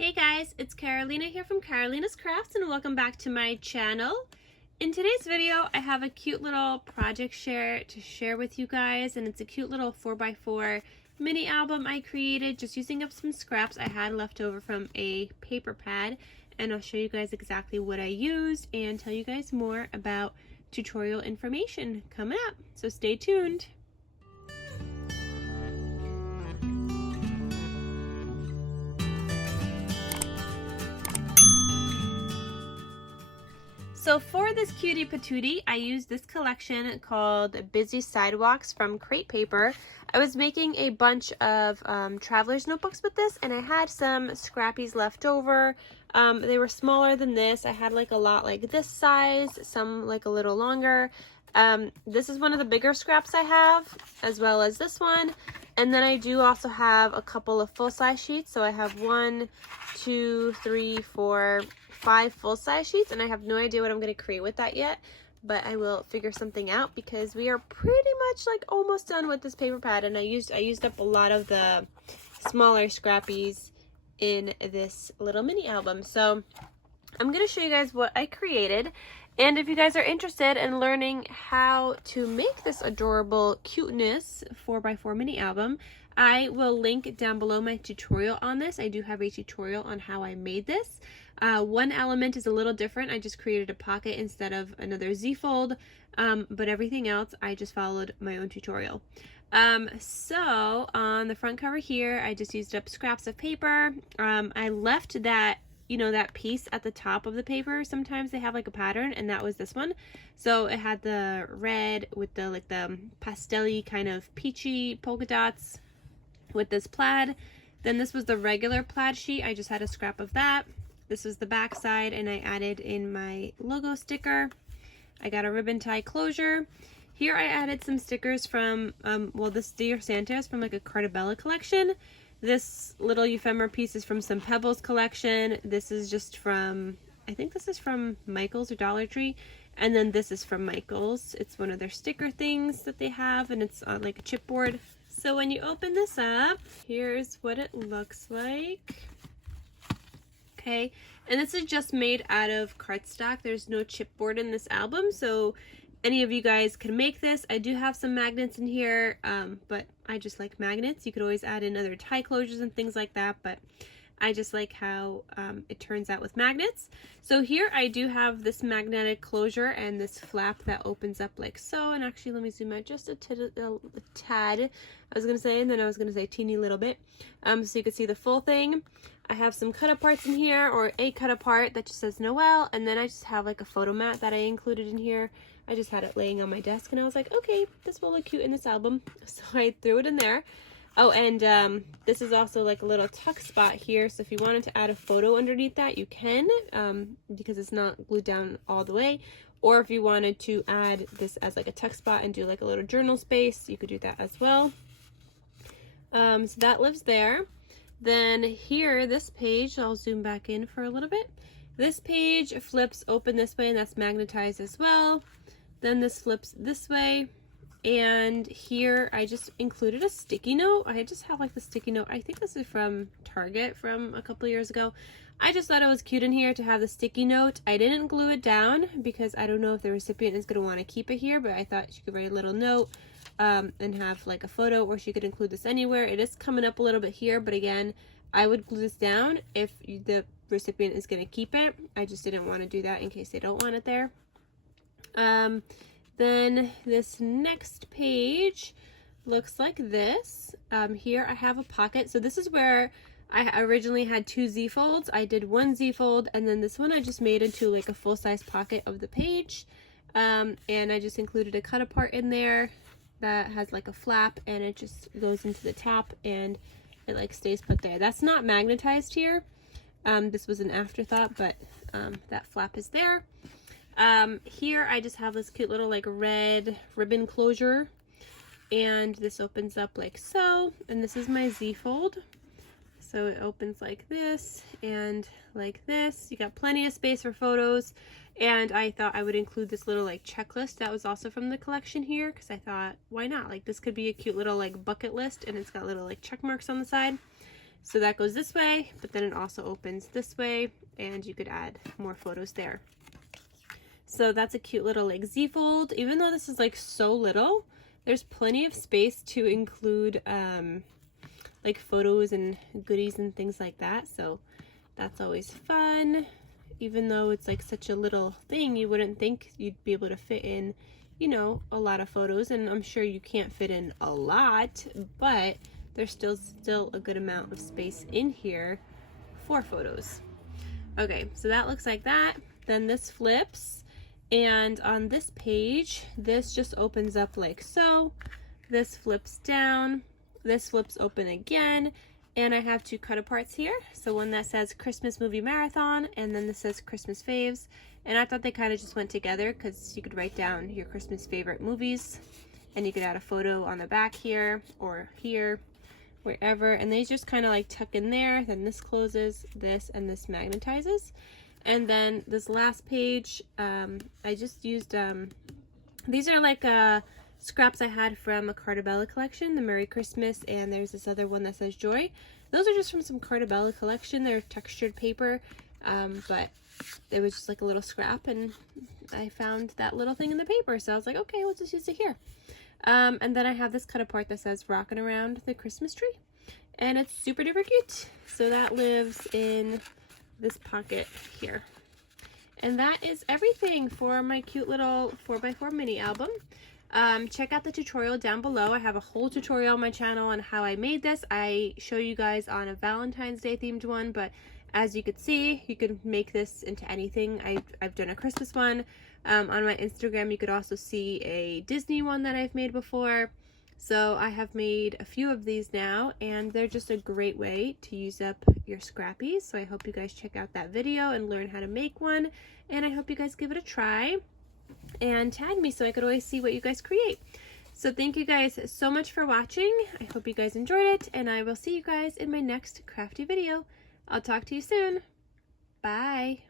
Hey guys, it's Carolina here from KarolinasKrafts and welcome back to my channel. In today's video, I have a cute little project to share with you guys, and it's a cute little 4x4 mini album I created just using up some scraps I had left over from a paper pad, and I'll show you guys exactly what I used and tell you guys more about tutorial information coming up, so stay tuned. So for this cutie patootie, I used this collection called Busy Sidewalks from Crate Paper. I was making a bunch of traveler's notebooks with this, and I had some scrappies left over. They were smaller than this. I had like a lot like this size, some like a little longer. This is one of the bigger scraps I have, as well as this one. And then I do also have a couple of full-size sheets. So I have 1, 2, 3, 4, 5 full-size sheets, and I have no idea what I'm going to create with that yet, but I will figure something out because we are pretty much like almost done with this paper pad, and I used up a lot of the smaller scrappies in this little mini album. So I'm going to show you guys what I created, and if you guys are interested in learning how to make this adorable cuteness 4x4 mini album, I will link down below my tutorial on this. I do have a tutorial on how I made this. One element is a little different. I just created a pocket instead of another Z-fold, but everything else I just followed my own tutorial. So on the front cover here, I just used up scraps of paper. I left that, that piece at the top of the paper. Sometimes they have like a pattern, and that was this one. So it had the red with the like the pastel-y kind of peachy polka dots with this plaid. Then this was the regular plaid sheet. I just had a scrap of that. This was the back side, and I added in my logo sticker. I got a ribbon tie closure. Here I added some stickers from, this Dear Santa is from like a Cartabella collection. This little ephemera piece is from some Pebbles collection. This is just from, I think this is from Michael's or Dollar Tree. And then this is from Michael's. It's one of their sticker things that they have, and it's on like a chipboard. So when you open this up, here's what it looks like. Okay, and this is just made out of cardstock. There's no chipboard in this album, so any of you guys can make this. I do have some magnets in here, but I just like magnets. You could always add in other tie closures and things like that, but I just like how it turns out with magnets. So here I do have this magnetic closure and this flap that opens up like so. And actually, let me zoom out just a tad, I was gonna say, and then I was gonna say teeny little bit, so you can see the full thing. I have some cut aparts in here, or a cut apart that just says Noel, and then I just have like a photo mat that I included in here. I just had it laying on my desk, and I was like, okay, this will look cute in this album, so I threw it in there. Oh, and this is also like a little tuck spot here, so if you wanted to add a photo underneath that, you can, because it's not glued down all the way. Or if you wanted to add this as like a tuck spot and do like a little journal space, you could do that as well. So that lives there. Then here, this page, I'll zoom back in for a little bit. This page flips open this way, and that's magnetized as well. Then this flips this way. And here I just included a sticky note. I just have like the sticky note. I think this is from Target from a couple years ago. I just thought it was cute in here to have the sticky note. I didn't glue it down because I don't know if the recipient is going to want to keep it here, but I thought she could write a little note and have like a photo, or she could include this anywhere. It is coming up a little bit here, but again, I would glue this down if the recipient is going to keep it. I just didn't want to do that in case they don't want it there. Then this next page looks like this. Here I have a pocket. So this is where I originally had 2 Z-folds. I did 1 Z-fold, and then this one I just made into like a full-size pocket of the page. And I just included a cut apart in there that has like a flap, and it just goes into the top and it like stays put there. That's not magnetized here. This was an afterthought, but that flap is there. Here I just have this cute little like red ribbon closure, and this opens up like so, and this is my Z-fold. So it opens like this and like this. You got plenty of space for photos, and I thought I would include this little like checklist that was also from the collection here, because I thought, why not? Like, this could be a cute little like bucket list, and it's got little like check marks on the side. So that goes this way, but then it also opens this way, and you could add more photos there. So that's a cute little like Z fold. Even though this is like so little, there's plenty of space to include like photos and goodies and things like that. So that's always fun. Even though it's like such a little thing, you wouldn't think you'd be able to fit in, you know, a lot of photos, and I'm sure you can't fit in a lot, but there's still a good amount of space in here for photos. Okay, so that looks like that. Then this flips, and on this page, this just opens up like so. This flips down, this flips open again, and I have two cut aparts here. So one that says Christmas Movie Marathon, and then this says Christmas Faves. And I thought they kind of just went together because you could write down your Christmas favorite movies, and you could add a photo on the back here or here, wherever, and they just kind of like tuck in there. Then this closes, this, and this magnetizes. And then this last page, I just used, these are like scraps I had from a Cartabella collection, the Merry Christmas, and there's this other one that says Joy. Those are just from some Cartabella collection. They're textured paper, but it was just like a little scrap, and I found that little thing in the paper, so I was like, okay, we'll just use it here. And then I have this cut apart that says Rockin' Around the Christmas Tree, and it's super duper cute. So that lives in this pocket here. And that is everything for my cute little 4x4 mini album. Check out the tutorial down below. I have a whole tutorial on my channel on how I made this. I show you guys on a Valentine's Day themed one, but as you could see, you can make this into anything. I've done a Christmas one. On my Instagram, you could also see a Disney one that I've made before. So I have made a few of these now, and they're just a great way to use up your scrappies. So I hope you guys check out that video and learn how to make one, and I hope you guys give it a try and tag me so I could always see what you guys create. So thank you guys so much for watching. I hope you guys enjoyed it, and I will see you guys in my next crafty video. I'll talk to you soon. Bye.